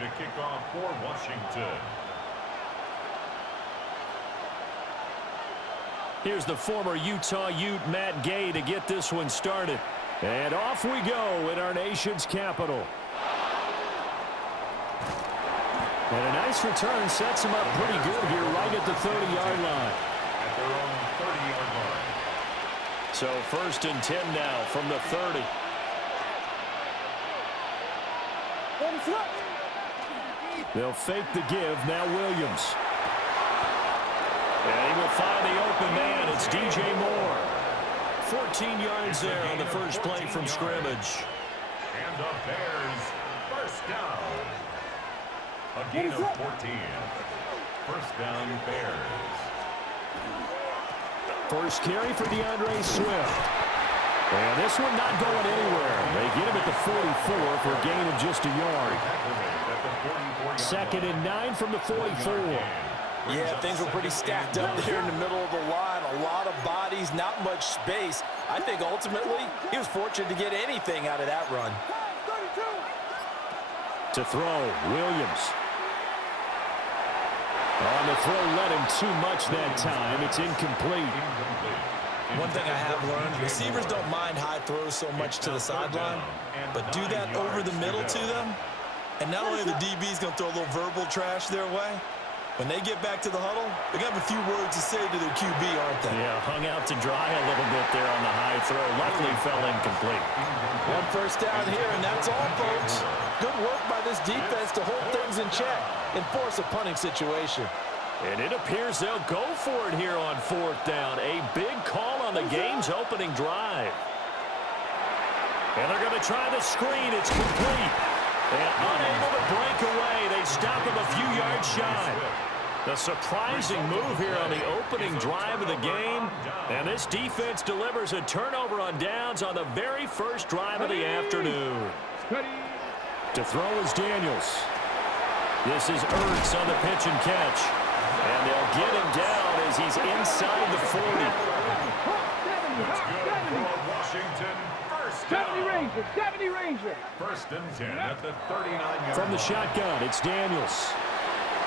to kick off for Washington. Here's the former Utah Ute, Matt Gay, to get this one started. And off we go in our nation's capital. And a nice return sets him up pretty good here right at the 30-yard line. At their own 30-yard line. So 1st and 10 now from the 30. They'll fake the give. Now Williams. And he will find the open man. It's DJ Moore. 14 yards there on the first play from scrimmage. And the Bears first down. A gain of 14. First down, Bears. First carry for DeAndre Swift. And this one not going anywhere. They get him at the 44 for a gain of just a yard. 2nd and 9 from the 44. Yeah, things were pretty stacked up there in the middle of the line. A lot of bodies, not much space. I think ultimately he was fortunate to get anything out of that run. To throw, Williams. On the throw, let him too much that time. It's incomplete. One thing I have learned, receivers don't mind high throws so much to the sideline, but do that over the middle to them, and not only the DB's going to throw a little verbal trash their way, when they get back to the huddle, they're going to have a few words to say to their QB, aren't they? Yeah, hung out to dry a little bit there on the high throw. Luckily fell incomplete. One first down here, and that's all, folks. Good work by this defense to hold things in check and force a punting situation. And it appears they'll go for it here on 4th down. A big call on the game's opening drive. And they're going to try the screen. It's complete. And unable to break away. They stop him a few yards shy. The surprising move here on the opening drive of the game. And this defense delivers a turnover on downs on the very first drive of the afternoon. To throw is Daniels. This is Ertz on the pitch and catch. And they'll get him down as he's inside the 40. That's good for Washington. First down. 70 Ranger. 1st and 10 at the 39-yard line. From the shotgun, it's Daniels.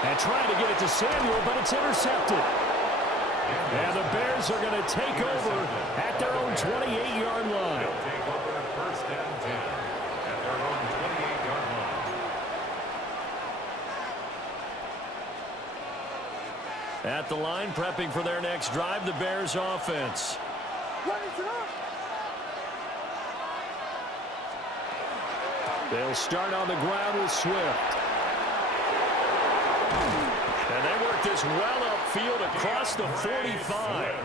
And trying to get it to Samuel, but it's intercepted. And the Bears are going to take over at their own 28-yard line. They'll take over 1st and 10 at their own 28-yard line. At the line, prepping for their next drive, the Bears offense. They'll start on the ground with Swift. And they work this well upfield across the 45.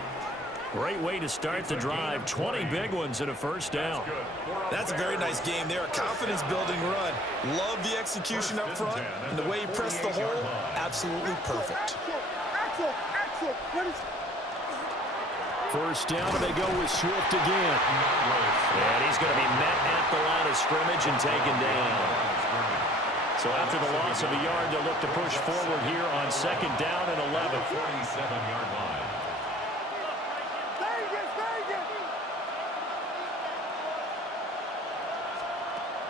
Great way to start the drive. 20 big ones and a first down. That's a very nice game there. A confidence-building run. Love the execution up front. And the way he pressed the hole, absolutely perfect. First down, and they go with Swift again. And he's going to be met at the line of scrimmage and taken down. So after the loss of a yard, they'll look to push forward here on 2nd down and 11. 47-yard line.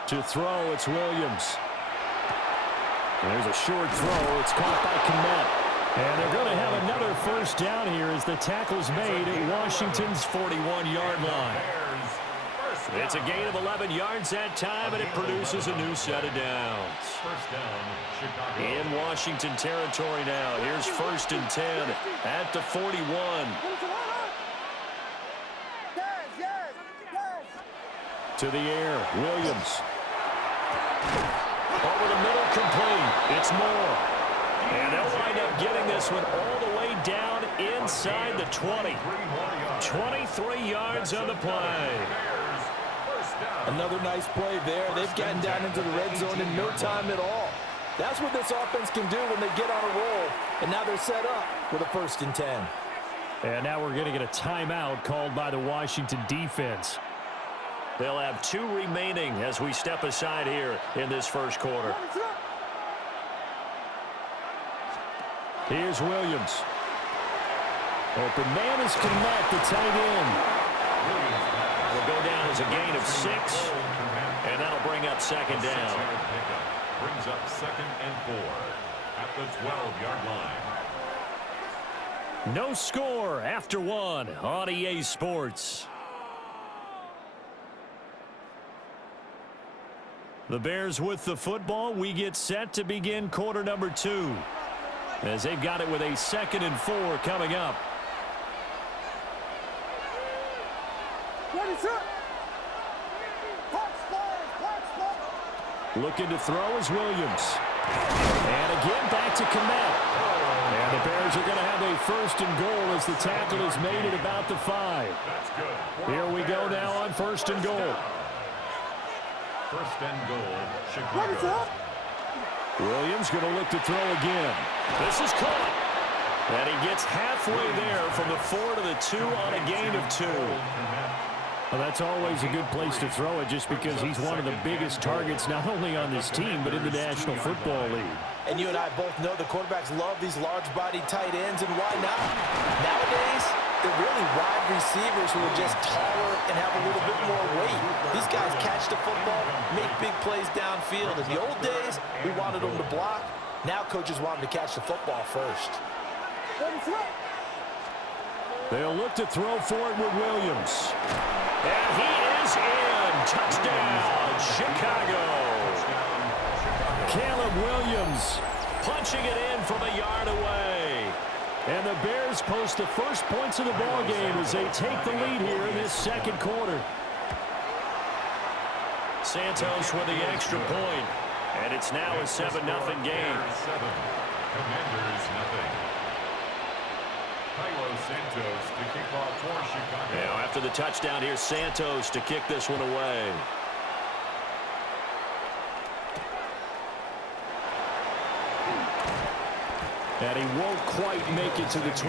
To throw, it's Williams. There's a short throw. It's caught by Kmet. And they're going to have another first down here as the tackle's made at Washington's 41-yard line. It's a gain of 11 yards that time, and it produces a new set of downs. First down, Chicago. In Washington territory now. Here's 1st and 10 at the 41. To the air, Williams. Over the middle, complete. It's Moore. And they'll wind up getting this one all the way down inside the 20. 23 yards on the play. Another nice play there. They've gotten down into the red zone in no time at all. That's what this offense can do when they get on a roll. And now they're set up with a 1st and 10. And now we're going to get a timeout called by the Washington defense. They'll have 2 remaining as we step aside here in this first quarter. Here's Williams. Open man is Kmet, the tight end. Will go down as a gain of 6, and that'll bring up 2nd down. Brings up 2nd and 4 at the 12-yard line. No score after one on EA Sports. The Bears with the football. We get set to begin quarter number 2. As they've got it with a 2nd and 4 coming up. Looking to throw is Williams. And again back to Komet. And the Bears are going to have a 1st and goal as the tackle is made at about the 5. Here we go now on 1st and goal. 1st and goal, Chicago. Williams going to look to throw again. This is caught. And he gets halfway there from the 4 to the 2 on a gain of 2. Well, that's always a good place to throw it just because he's one of the biggest targets not only on this team but in the National Football League. And you and I both know the quarterbacks love these large-bodied tight ends, and why not? Nowadays, they're really wide receivers who are just taller and have a little bit more weight. These guys catch the football, make big plays downfield. In the old days, we wanted them to block. Now coaches want them to catch the football first. They'll look to throw for it with Williams. And he is in. Touchdown, Chicago. Caleb Williams punching it in from a yard away. And the Bears post the first points of the ball game as they take the lead here in this 2nd quarter. Santos with the extra point. And it's now a 7-0 game. Commanders nothing. Santos to kick off for Chicago. Now after the touchdown, here's Santos to kick this one away. And he won't quite make it to the 25.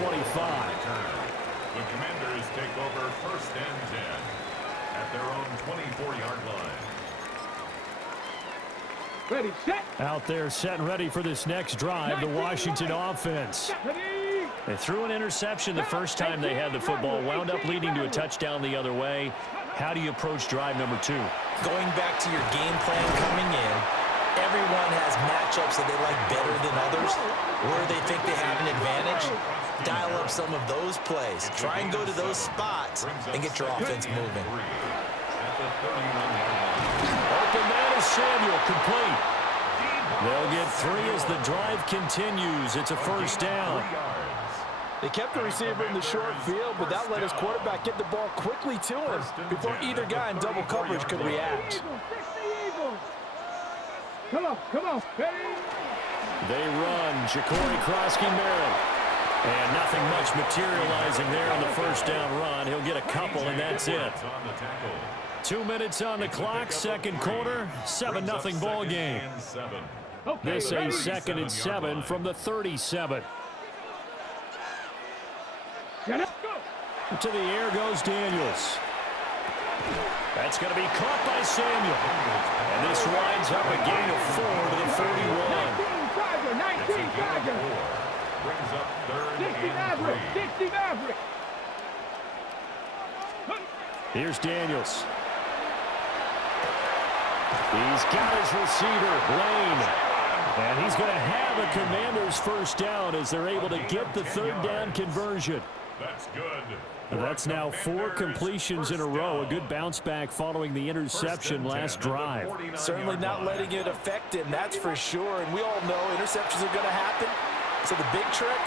The Commanders take over 1st and 10 at their own 24-yard line. Ready, set. Out there set and ready for this next drive, the Washington offense. They threw an interception the first time they had the football, wound up leading to a touchdown the other way. How do you approach drive number 2? Going back to your game plan coming in, everyone has matchups that they like better than others, where they think they have an advantage. Dial up some of those plays. Try and go to those spots and get your offense moving. Open man is Samuel, complete. They'll get 3 as the drive continues. It's a 1st down. They kept the receiver in the short field, but that let his quarterback get the ball quickly to him before either guy in double coverage could react. Come on, come on. They run. Ja'Cory Krosky-Merritt. And nothing much materializing there on the 1st down run. He'll get a couple, and that's it. 2 minutes on the clock, 2nd quarter, 7-0 ball game. This a 2nd and 7 from the 37. To the air goes Daniels. That's going to be caught by Samuel. And this winds up a gain of 4 to the 41. 19 Tiger. Brings up 3rd 60 and Maverick. 3. 60 Maverick. Here's Daniels. He's got his receiver, Lane. And he's going to have a Commanders 1st down as they're able to get the 3rd down conversion. That's good. That's now 4 completions in a row. A good bounce back following the interception last drive. Certainly not letting it affect him, that's for sure. And we all know interceptions are going to happen. So the big trick,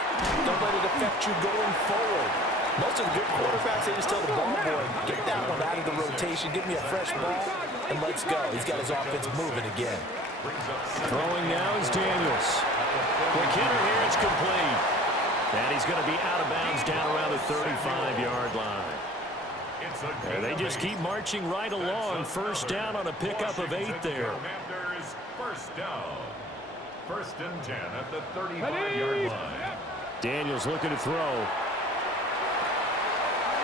don't let it affect you going forward. Most of the good quarterbacks, they just tell the ball boy, get that one out of the rotation, give me a fresh ball, and let's go. He's got his offense moving again. Throwing now is Daniels. Quick hitter here, it's complete. And he's going to be out of bounds down around the 35-yard line. And they just keep marching right along. 1st down on a pickup of 8 there. 1st down. 1st and 10 at the 35-yard line. Daniels looking to throw.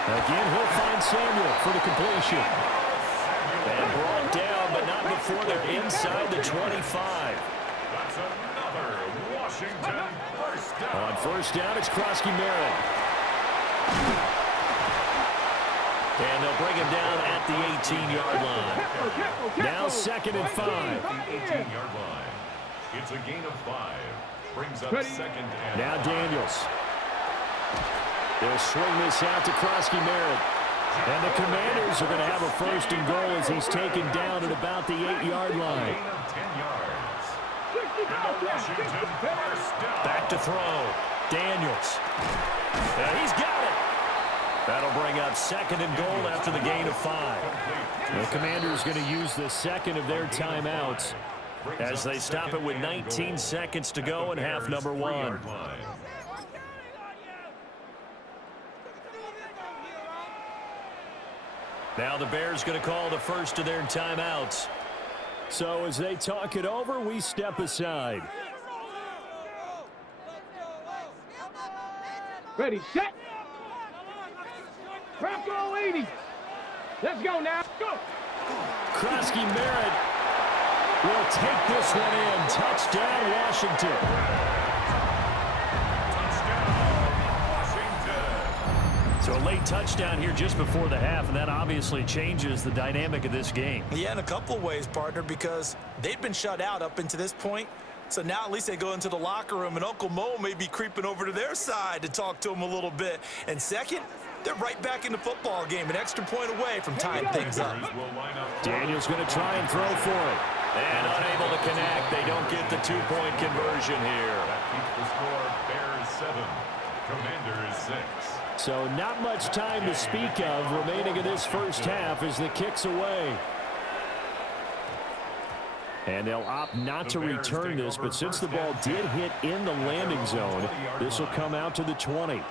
Again, he'll find Samuel for the completion. And brought down, but not before they're inside the 25. That's another Washington 1st down. On 1st down, it's Krosky-Merritt. And they'll bring him down at the 18-yard line. Now 2nd and 5. 18-yard line. It's a gain of 5. Brings up second and now Daniels. They'll swing this out to Krosky-Merritt. And the Commanders are going to have a first and goal as he's taken down at about the 8-yard line. gain of 10 yards. And the Washington first down. Back to throw. Daniels. And he's got it. That'll bring up second and goal after the gain of 5. The Commanders going to use the second of their timeouts as they stop it with 19 seconds to go in half number 1. Now the Bears going to call the first of their timeouts. So as they talk it over, we step aside. Ready, set. Bronco 80. Let's go now. Go. Krosky-Merritt will take this one in. Touchdown, Washington. So a late touchdown here just before the half, and that obviously changes the dynamic of this game. Yeah, in a couple of ways, partner, because they've been shut out up until this point. So now at least they go into the locker room, and Uncle Mo may be creeping over to their side to talk to them a little bit. And second, they're right back in the football game, an extra point away from tying things up. Daniels going to try and throw for it. And unable to connect. They don't get the 2-point conversion here. That keeps the score. Bears 7, Commanders 6. So not much time to speak of remaining in this first half as the kick's away. And they'll opt not to return this, but since the ball did hit in the landing zone, this will come out to the 20.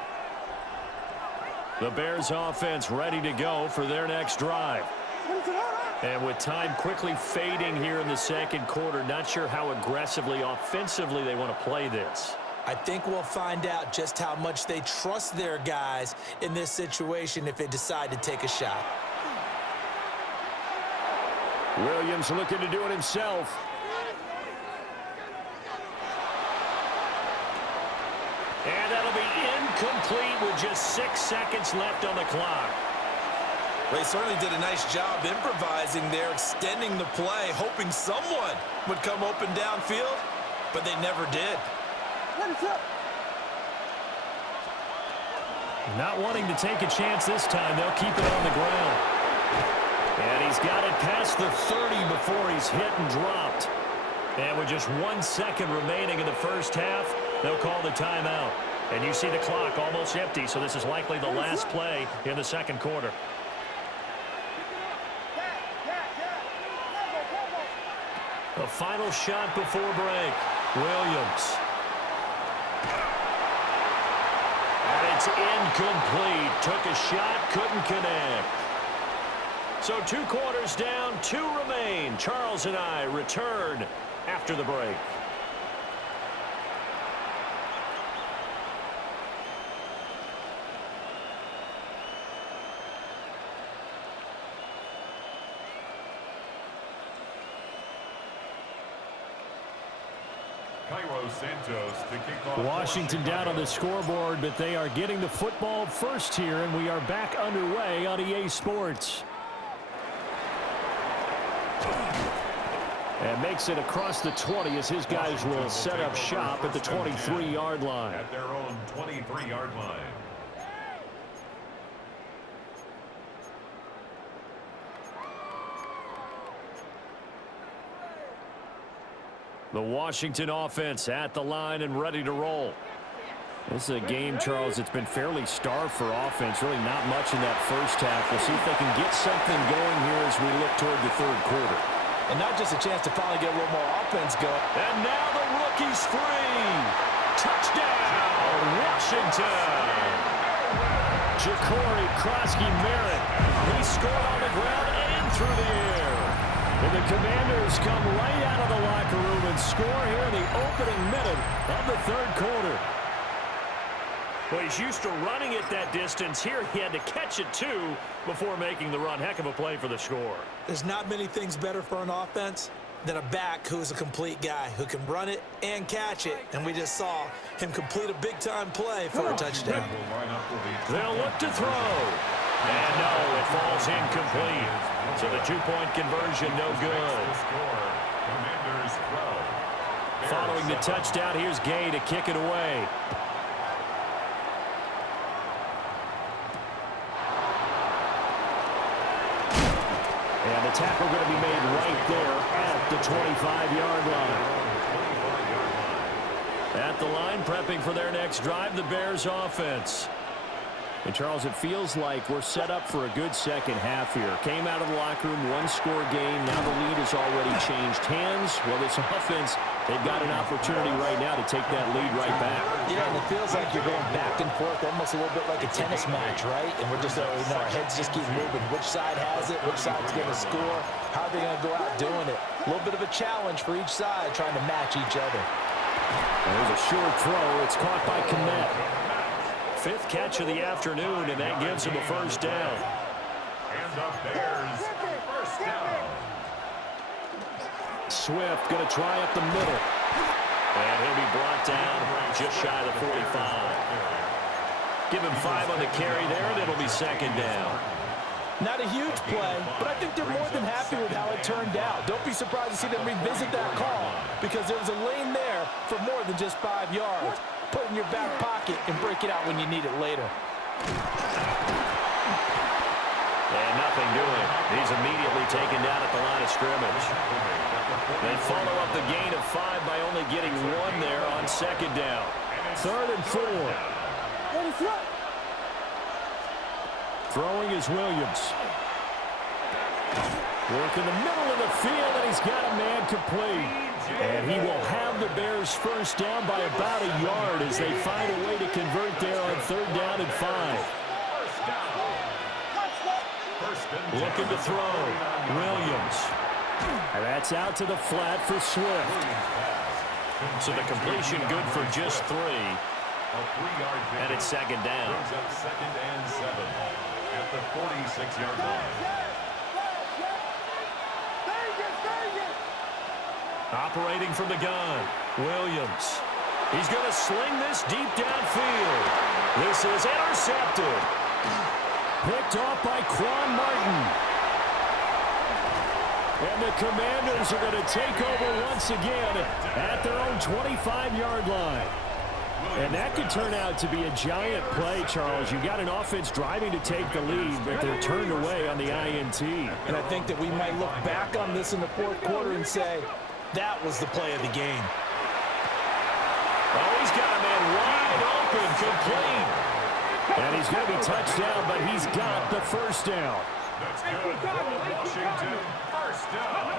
The Bears offense ready to go for their next drive. And with time quickly fading here in the second quarter, not sure how aggressively, offensively they want to play this. I think we'll find out just how much they trust their guys in this situation if they decide to take a shot. Williams looking to do it himself. And that'll be incomplete with just 6 seconds left on the clock. They certainly did a nice job improvising there, extending the play, hoping someone would come open downfield, but they never did. Not wanting to take a chance this time, they'll keep it on the ground. And he's got it past the 30 before he's hit and dropped. And with just 1 second remaining in the first half, they'll call the timeout. And you see the clock almost empty, so this is likely the last play in the second quarter. The final shot before break. Williams. And it's incomplete. Took a shot, couldn't connect. So 2 quarters down, 2 remain. Charles and I return after the break. Washington down on the scoreboard, but they are getting the football first here, and we are back underway on EA Sports. And makes it across the 20 as his guys will set up shop at the 23-yard line. At their own 23-yard line. The Washington offense at the line and ready to roll. This is a game, Charles, it's been fairly starved for offense. Really not much in that first half. We'll see if they can get something going here as we look toward the third quarter. And not just a chance to finally get a little more offense going. And now the rookie's free. Touchdown, Washington. Ja'Cory Krosky-Merritt. He scored on the ground and through the air. And the Commanders come right out of the locker room and score here in the opening minute of the third quarter. Well, he's used to running it that distance. Here he had to catch it, too, before making the run. Heck of a play for the score. There's not many things better for an offense than a back who's a complete guy who can run it and catch it. And we just saw him complete a big-time play for a touchdown. They'll look to throw. And no, it falls incomplete. So the 2-point conversion, no good. Following the touchdown, here's Gay to kick it away. And the tackle going to be made right there at the 25-yard line. At the line, prepping for their next drive, the Bears offense. And, Charles, it feels like we're set up for a good second half here. Came out of the locker room, one-score game. Now the lead has already changed hands. Well, this offense, they've got an opportunity right now to take that lead right back. Yeah, and it feels like you're going back and forth, almost a little bit like a tennis match, right? And we're just, our heads just keep moving. Which side has it? Which side's going to score? How are they going to go out doing it? A little bit of a challenge for each side, trying to match each other. There's a short throw. It's caught by Kmet. Fifth catch of the afternoon, and that gives him a first down. And the Bears, first down. Swift going to try up the middle. And he'll be brought down just shy of the 45. Give him 5 on the carry there, and it'll be second down. Not a huge play, but I think they're more than happy with how it turned out. Don't be surprised to see them revisit that call because there was a lane there for more than just 5 yards. Put it in your back pocket and break it out when you need it later. And nothing doing. He's immediately taken down at the line of scrimmage. They follow up the gain of 5 by only getting 1 there on second down. 3rd and 4. Throwing is Williams. Work in the middle of the field, and he's got a man complete. And he will have the Bears first down by about a yard as they find a way to convert there on 3rd down and 5. Looking to throw. Williams. And that's out to the flat for Swift. So the completion good for just 3. And it's second down. Second and 7 at the 46-yard line. Operating from the gun, Williams. He's going to sling this deep downfield. This is intercepted. Picked off by Quan Martin. And the Commanders are going to take over once again at their own 25-yard line. And that could turn out to be a giant play, Charles. You've got an offense driving to take the lead, but they're turned away on the INT. And I think that we might look back on this in the 4th quarter and say, that was the play of the game. Oh, he's got a man wide open, complete. And he's going to be touched down, but he's got the first down. That's good for Washington. First down.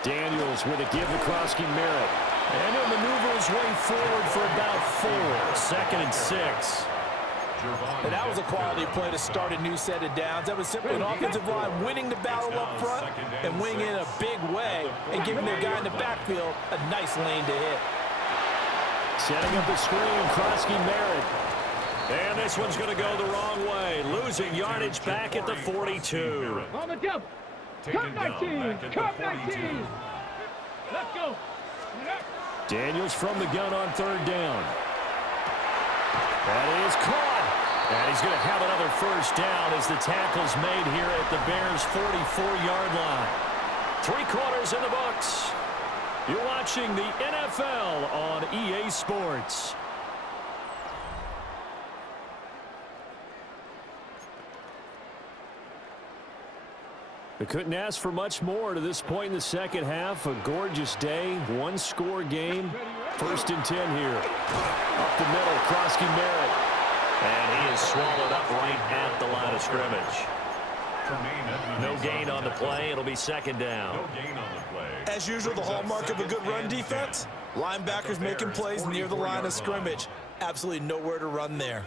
Daniels with a give to Krosky Merritt. And he'll maneuver his way forward for about 4. 2nd and 6. And that was a quality play to start a new set of downs. That was simply an offensive line winning the battle up front and winning in a big way and giving their guy in the backfield a nice lane to hit. Setting up the screen, Krosky Merritt. And this one's going to go the wrong way. Losing yardage back at the 42. On the double. Cut 19. Cut 19. Let's go. Daniels from the gun on 3rd down. That is caught. And he's going to have another first down as the tackle's made here at the Bears' 44-yard line. 3 quarters in the books. You're watching the NFL on EA Sports. They couldn't ask for much more to this point in the second half. A gorgeous day, 1-score game. 1st and 10 here. Up the middle, Krosky Merritt. And he is swallowed up right at the line of scrimmage. No gain on the play. It'll be second down. No gain on the play. As usual, the hallmark of a good run defense, linebackers making plays near the line of scrimmage. Absolutely nowhere to run there.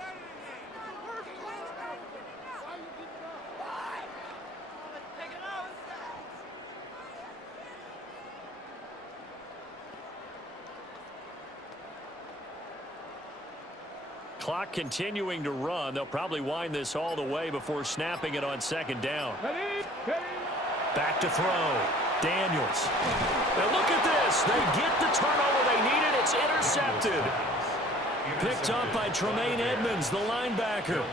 Clock continuing to run. They'll probably wind this all the way before snapping it on second down. Back to throw. Daniels. Now look at this. They get the turnover they needed. It's intercepted. Picked up by Tremaine Edmonds, the linebacker.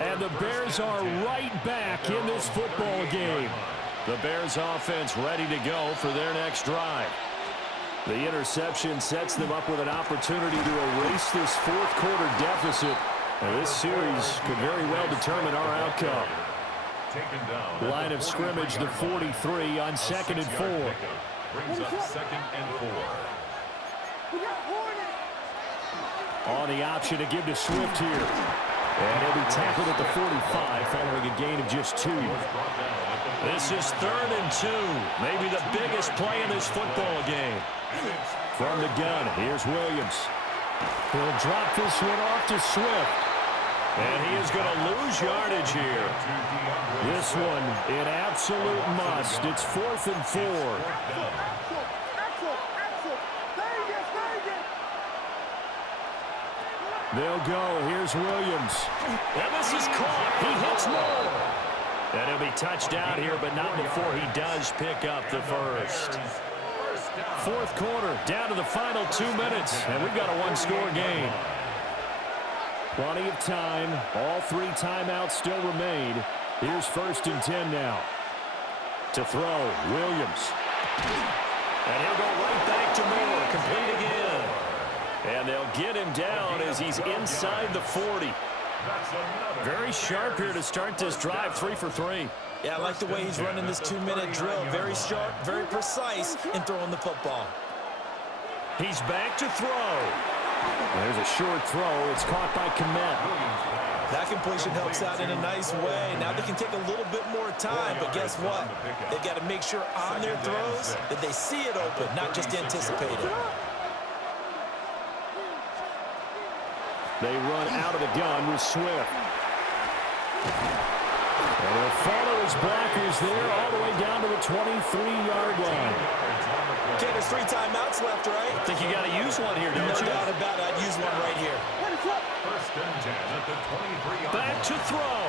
And the Bears are right back in this football game. The Bears offense ready to go for their next drive. The interception sets them up with an opportunity to erase this fourth-quarter deficit. And this series could very well determine our outcome. Line of scrimmage, the 43 on 2nd and 4. Brings up 2nd and 4. On the option to give to Swift here. And he'll be tackled at the 45 following a gain of just 2. This is 3rd and 2. Maybe the biggest play in this football game. From the gun, here's Williams. He'll drop this one off to Swift. And he is going to lose yardage here. This one, an absolute must. It's 4th and 4. They'll go. Here's Williams. And this is caught. He hits more. And he'll be touched out here, but not before he does pick up the first. Fourth quarter, down to the final 2 minutes, and we've got a one-score game. Plenty of time. All 3 timeouts still remain. Here's 1st and 10 now. To throw, Williams. And he'll go right back to Moore. Complete again. And they'll get him down as he's inside the 40. Very sharp here to start this drive, 3 for 3. Yeah, I like the way he's running this 2-minute drill. Very sharp, very precise in throwing the football. He's back to throw. There's a short throw. It's caught by Komet. That completion helps out in a nice way. Now they can take a little bit more time, but guess what? They've got to make sure on their throws that they see it open, not just anticipate it. They run out of the gun with Swift. And they'll follow his blockers there all the way down to the 23-yard line. Okay, there's 3 timeouts left, right? I think you got to use one here, don't you? No doubt about it. I'd use one right here. 1st and 10 at the 23-yard line. Back to throw.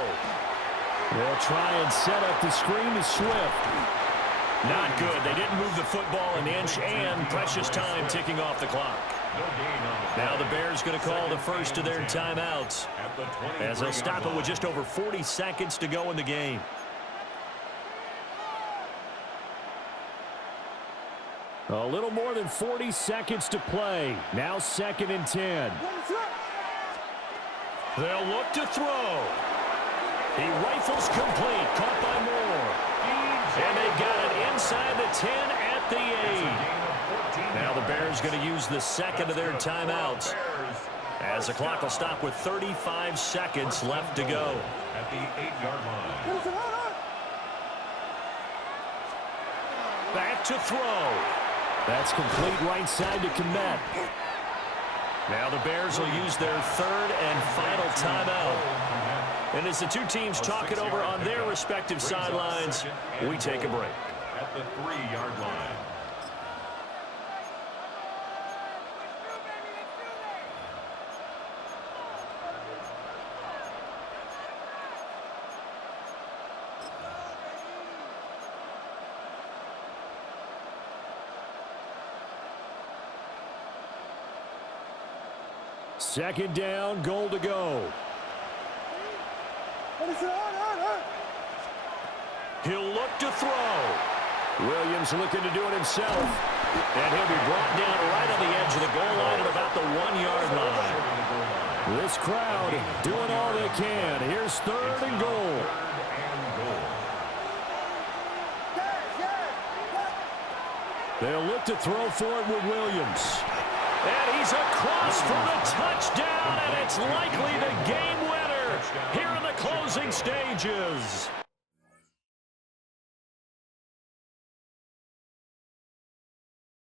They'll try and set up the screen to Swift. Not good. They didn't move the football an inch, and precious time ticking off the clock. Now the Bears going to call the first of their timeouts as they'll stop it with just over 40 seconds to go in the game. A little more than 40 seconds to play. Now 2nd and 10. They'll look to throw. He rifles complete. Caught by Moore. And they got it inside the 10 at the 8. Now the Bears going to use the 2nd of their timeouts as the clock will stop with 35 seconds left to go. At the 8-yard line. Back to throw. That's complete right side to Komet. Now the Bears will use their 3rd and final timeout. And as the 2 teams talk it over on their respective sidelines, we take a break. At the 3-yard line. Second down, goal to go. He'll look to throw. Williams looking to do it himself. And he'll be brought down right on the edge of the goal line at about the 1-yard line. This crowd doing all they can. Here's 3rd and goal. They'll look to throw for it with Williams. And he's across for the touchdown, and it's likely the game winner here in the closing stages.